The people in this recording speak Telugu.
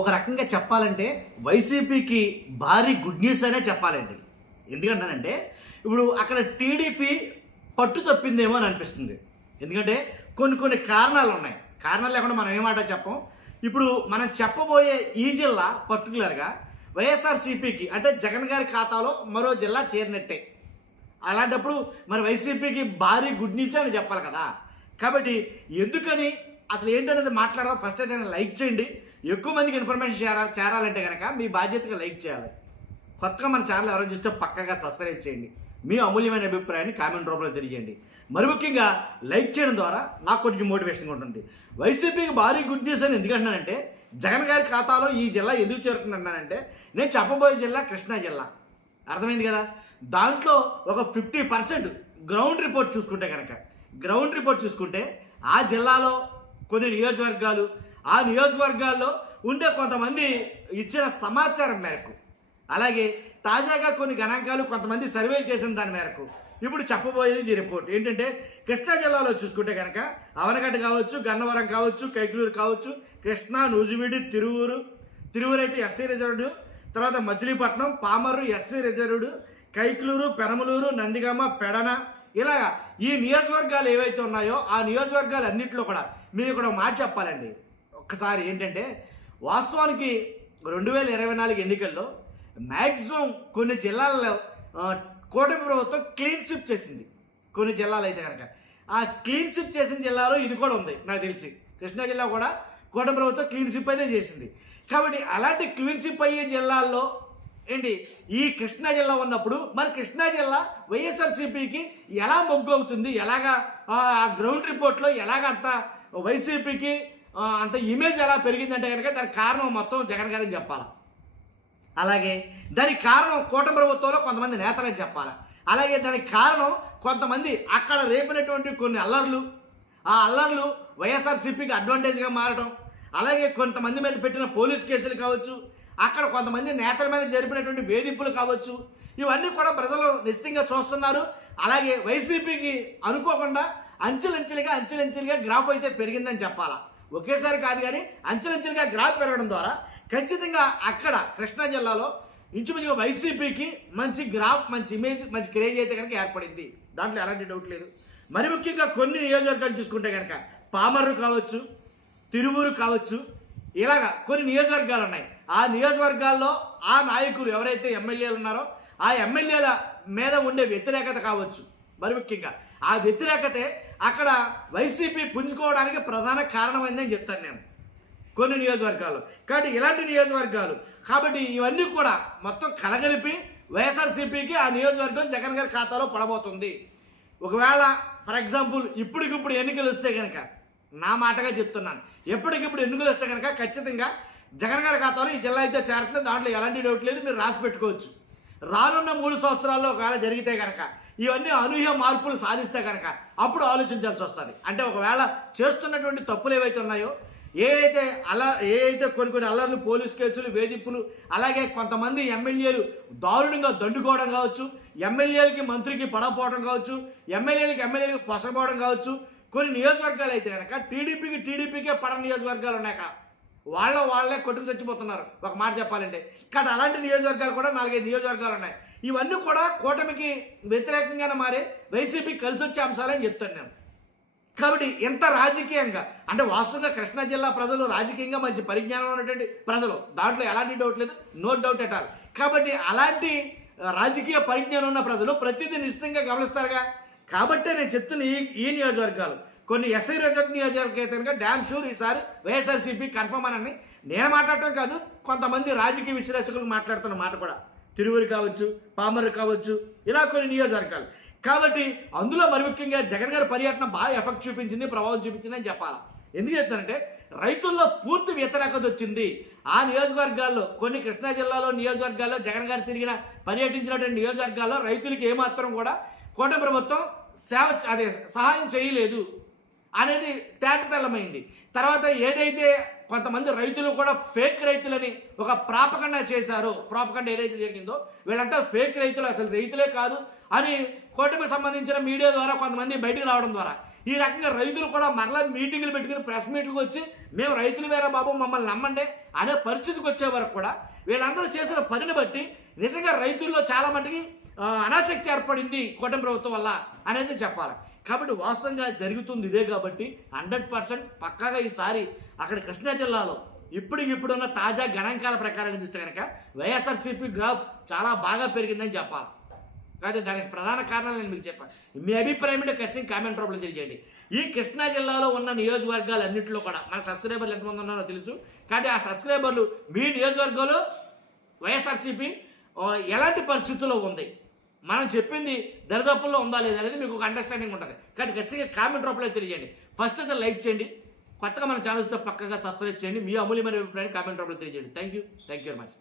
ఒక రకంగా చెప్పాలంటే వైసీపీకి భారీ గుడ్ న్యూస్ అనే చెప్పాలండి. ఎందుకంటానంటే ఇప్పుడు అక్కడ టీడీపీ పట్టు తప్పిందేమో అని అనిపిస్తుంది. ఎందుకంటే కొన్ని కారణాలు ఉన్నాయి. కారణాలు లేకుండా మనం ఏమాట చెప్పం. ఇప్పుడు మనం చెప్పబోయే ఈ జిల్లా పర్టికులర్గా వైఎస్ఆర్సీపీకి అంటే జగన్ గారి ఖాతాలో మరో జిల్లా చేరినట్టే. అలాంటప్పుడు మరి వైసీపీకి భారీ గుడ్ న్యూస్ అని చెప్పాలి కదా. కాబట్టి ఎందుకని అసలు ఏంటనేది మాట్లాడదాం. ఫస్ట్ అయితే లైక్ చేయండి. ఎక్కువ మందికి ఇన్ఫర్మేషన్ చేరాలంటే కనుక మీ బాధ్యతగా లైక్ చేయాలి. కొత్తగా మన ఛానల్ ఎవరైనా చూస్తే పక్కగా సబ్స్క్రైబ్ చేయండి. మీ అమూల్యమైన అభిప్రాయాన్ని కామెంట్ రూపంలో తెలియజేయండి. మరి ముఖ్యంగా లైక్ చేయడం ద్వారా నాకు కొంచెం మోటివేషన్గా ఉంటుంది. వైసీపీకి భారీ గుడ్ న్యూస్ అని ఎందుకంటున్నానంటే జగన్ గారి ఖాతాలో ఈ జిల్లా ఎందుకు చేరుతుంది అంటానంటే నేను చెప్పబోయే జిల్లా కృష్ణా జిల్లా. అర్థమైంది కదా. దాంట్లో ఒక 50% గ్రౌండ్ రిపోర్ట్ చూసుకుంటే ఆ జిల్లాలో కొన్ని నియోజకవర్గాలు, ఆ నియోజకవర్గాల్లో ఉండే కొంతమంది ఇచ్చిన సమాచారం మేరకు, అలాగే తాజాగా కొన్ని గణాంకాలు కొంతమంది సర్వేలు చేసిన దాని మేరకు ఇప్పుడు చెప్పబోయేది ఈ రిపోర్ట్. ఏంటంటే కృష్ణా జిల్లాలో చూసుకుంటే కనుక అవనగడ్డ కావచ్చు, గన్నవరం కావచ్చు, కైకులూరు కావచ్చు, కృష్ణా, నూజివీడు, తిరువూరు అయితే ఎస్సీ రిజర్వ్డ్, తర్వాత మచిలీపట్నం, పామర్రు ఎస్సీ రిజర్వ్డ్, కైకులూరు, పెనమలూరు, నందిగామ, పెడన, ఇలా ఈ నియోజకవర్గాలు ఏవైతే ఉన్నాయో ఆ నియోజకవర్గాలు అన్నింటిలో కూడా మీరు ఇక్కడ మాట చెప్పాలండి. ఒక్కసారి ఏంటంటే వాస్తవానికి 2024 ఎన్నికల్లో మ్యాక్సిమం కొన్ని జిల్లాల్లో కూటమి ప్రభుత్వం క్లీన్ స్విప్ చేసింది. కొన్ని జిల్లాలు అయితే కనుక ఆ క్లీన్ స్విప్ చేసిన జిల్లాలో ఇది కూడా ఉంది. నాకు తెలిసి కృష్ణా జిల్లా కూడా కూటమి ప్రభుత్వం క్లీన్ స్విప్ అయితే చేసింది. కాబట్టి అలాంటి క్లీన్ స్విప్ అయ్యే జిల్లాల్లో ఏంటి ఈ కృష్ణా జిల్లా ఉన్నప్పుడు మరి కృష్ణా జిల్లా వైఎస్ఆర్సీపీకి ఎలా మొగ్గు అవుతుంది, ఎలాగా ఆ గ్రౌండ్ రిపోర్ట్లో ఎలాగ అంత వైసీపీకి అంత ఇమేజ్ ఎలా పెరిగిందంటే కనుక దానికి కారణం మొత్తం జగన్ గారని చెప్పాలి. అలాగే దానికి కారణం కూటమి ప్రభుత్వంలో కొంతమంది నేతలని చెప్పాలి. అలాగే దానికి కారణం కొంతమంది అక్కడ రేపినటువంటి కొన్ని అల్లర్లు, ఆ అల్లర్లు వైఎస్ఆర్సీపీకి అడ్వాంటేజ్గా మారడం, అలాగే కొంతమంది మీద పెట్టిన పోలీస్ కేసులు కావచ్చు, అక్కడ కొంతమంది నేతల మీద జరిపినటువంటి వేధింపులు కావచ్చు, ఇవన్నీ కూడా ప్రజలు నిశ్చితంగా చూస్తున్నారు. అలాగే వైసీపీకి అనుకోకుండా అంచెలంచెలుగా గ్రాఫ్ అయితే పెరిగిందని చెప్పాలా. ఒకేసారి కాదు కానీ అంచెలంచెలుగా గ్రాఫ్ పెరగడం ద్వారా ఖచ్చితంగా అక్కడ కృష్ణా జిల్లాలో ఇంచుమించుగా వైసీపీకి మంచి గ్రాఫ్, మంచి ఇమేజ్, మంచి క్రేజ్ అయితే కనుక ఏర్పడింది. దాంట్లో ఎలాంటి డౌట్ లేదు. మరి ముఖ్యంగా కొన్ని నియోజకవర్గాలు చూసుకుంటే కనుక పామర్రు కావచ్చు, తిరువూరు కావచ్చు, ఇలాగా కొన్ని నియోజకవర్గాలు ఉన్నాయి. ఆ నియోజకవర్గాల్లో ఆ నాయకులు ఎవరైతే ఎమ్మెల్యేలు ఉన్నారో ఆ ఎమ్మెల్యేల మీద ఉండే వ్యతిరేకత కావచ్చు. మరి ముఖ్యంగా ఆ వ్యతిరేకతే అక్కడ వైసీపీ పుంజుకోవడానికి ప్రధాన కారణమైందని చెప్తాను నేను కొన్ని నియోజకవర్గాలు. కాబట్టి ఇలాంటి నియోజకవర్గాలు కాబట్టి ఇవన్నీ కూడా మొత్తం కలగలిపి వైఎస్ఆర్సీపీకి ఆ నియోజకవర్గం జగన్ గారి ఖాతాలో పడబోతుంది. ఒకవేళ ఫర్ ఎగ్జాంపుల్ ఇప్పటికిప్పుడు ఎన్నికలు వస్తే కనుక, నా మాటగా చెప్తున్నాను, ఎప్పటికిప్పుడు ఎన్నికలు వస్తే కనుక ఖచ్చితంగా జగన్ గారి ఖాతాలో ఈ జిల్లా అయితే చేరుతుంది. దాంట్లో ఎలాంటి డౌట్ లేదు. మీరు రాసి పెట్టుకోవచ్చు. రానున్న 3 సంవత్సరాల్లో ఒకవేళ జరిగితే కనుక ఇవన్నీ అనూహ్య మార్పులు సాధిస్తే కనుక అప్పుడు ఆలోచించాల్సి వస్తుంది. అంటే ఒకవేళ చేస్తున్నటువంటి తప్పులు ఏవైతే ఉన్నాయో, ఏవైతే కొన్ని అల్లర్లు, పోలీస్ కేసులు, వేధింపులు, అలాగే కొంతమంది ఎమ్మెల్యేలు దారుణంగా దండుకోవడం కావచ్చు, ఎమ్మెల్యేలకి మంత్రికి పడకపోవడం కావచ్చు, ఎమ్మెల్యేలకు పొసగపోవడం కావచ్చు, కొన్ని నియోజకవర్గాలు అయితే కనుక టీడీపీకే పడని నియోజకవర్గాలు ఉన్నాక వాళ్ళే కొట్టుకు చచ్చిపోతున్నారు ఒక మాట చెప్పాలంటే. కానీ అలాంటి నియోజకవర్గాలు కూడా 4-5 నియోజకవర్గాలు ఉన్నాయి. ఇవన్నీ కూడా కూటమికి వ్యతిరేకంగానే మారే వైసీపీ కలిసి వచ్చే అంశాలని చెప్తాను నేను. కాబట్టి ఎంత రాజకీయంగా అంటే వాస్తవంగా కృష్ణా జిల్లా ప్రజలు రాజకీయంగా మంచి పరిజ్ఞానం ఉన్నటువంటి ప్రజలు, దాంట్లో ఎలాంటి డౌట్ లేదు, నో డౌట్ ఎట్ ఆల్. కాబట్టి అలాంటి రాజకీయ పరిజ్ఞానం ఉన్న ప్రజలు ప్రతిదీ నిశ్చితంగా గమనిస్తారుగా. కాబట్టే నేను చెప్తున్న ఈ నియోజకవర్గాలు కొన్ని ఎస్ఐ రిజర్వ్ నియోజకవర్గం డ్యామ్ షూర్ ఈసారి వైఎస్ఆర్సీపీ కన్ఫర్మ్ అని నేను మాట్లాడటం కాదు, కొంతమంది రాజకీయ విశ్లేషకులు మాట్లాడుతున్న మాట కూడా. తిరువూరు కావచ్చు, పామర్రు కావచ్చు, ఇలా కొన్ని నియోజకవర్గాలు. కాబట్టి అందులో మరి ముఖ్యంగా జగన్ గారి పర్యటన బాగా ఎఫెక్ట్ చూపించింది, ప్రభావం చూపించింది అని చెప్పాలి. ఎందుకు చెప్తానంటే రైతుల్లో పూర్తి వ్యతిరేకత వచ్చింది. ఆ నియోజకవర్గాల్లో కొన్ని కృష్ణా జిల్లాలో నియోజకవర్గాల్లో జగన్ గారు పర్యటించినటువంటి నియోజకవర్గాల్లో రైతులకి ఏమాత్రం కూడా కూటమి ప్రభుత్వం సహాయం చేయలేదు అనేది తేటతెల్లమైంది. తర్వాత ఏదైతే కొంతమంది రైతులు కూడా ఫేక్ రైతులని ఒక ప్రాపకండా చేశారో, ప్రాపకండా ఏదైతే జరిగిందో వీళ్ళంతా ఫేక్ రైతులు, అసలు రైతులే కాదు అని కూటమికి సంబంధించిన మీడియా ద్వారా కొంతమంది బయటకు రావడం ద్వారా ఈ రకంగా రైతులు కూడా మరలా మీటింగులు పెట్టుకుని ప్రెస్ మీట్లకు వచ్చి మేము రైతులు వేరే బాబు మమ్మల్ని నమ్మండి అనే పరిస్థితికి వచ్చే వరకు కూడా వీళ్ళందరూ చేసిన పనిని బట్టి నిజంగా రైతుల్లో చాలా మటుకి అనాసక్తి ఏర్పడింది కూటమి ప్రభుత్వం వల్ల అనేది చెప్పాలి. కాబట్టి వాస్తవంగా జరుగుతుంది ఇదే కాబట్టి 100% పక్కాగా ఈసారి అక్కడ కృష్ణా జిల్లాలో ఇప్పుడున్న తాజా గణాంకాల ప్రకారం చూస్తే కనుక వైఎస్ఆర్సీపీ గ్రాఫ్ చాలా బాగా పెరిగిందని చెప్పాలి. కాదు దానికి ప్రధాన కారణాలు నేను మీకు చెప్పాను. మీ అభిప్రాయం ఏంటో ఖచ్చితంగా కామెంట్ రూపంలో తెలియజేయండి. ఈ కృష్ణా జిల్లాలో ఉన్న నియోజకవర్గాలు అన్నింటిలో కూడా మన సబ్స్క్రైబర్లు ఎంతమంది ఉన్నారో తెలుసు. కాబట్టి ఆ సబ్స్క్రైబర్లు మీ నియోజకవర్గంలో వైఎస్ఆర్సీపీ ఎలాంటి పరిస్థితుల్లో ఉంది, మనం చెప్పింది దరిదాపుల్లో ఉందా లేదా అనేది మీకు ఒక అండర్స్టాండింగ్ ఉంటుంది. కాబట్టి ఖచ్చితంగా కామెంట్ రూపంలో తెలియజేయండి. ఫస్ట్ అయితే లైక్ చేయండి, కొత్తగా మన ఛానల్స్తో పక్కగా సబ్స్క్రైబ్ చేయండి, మీ అమూల్యమైన అభిప్రాయాన్ని కామెంట్ రూపంలో తెలియజేయండి. Thank you very much.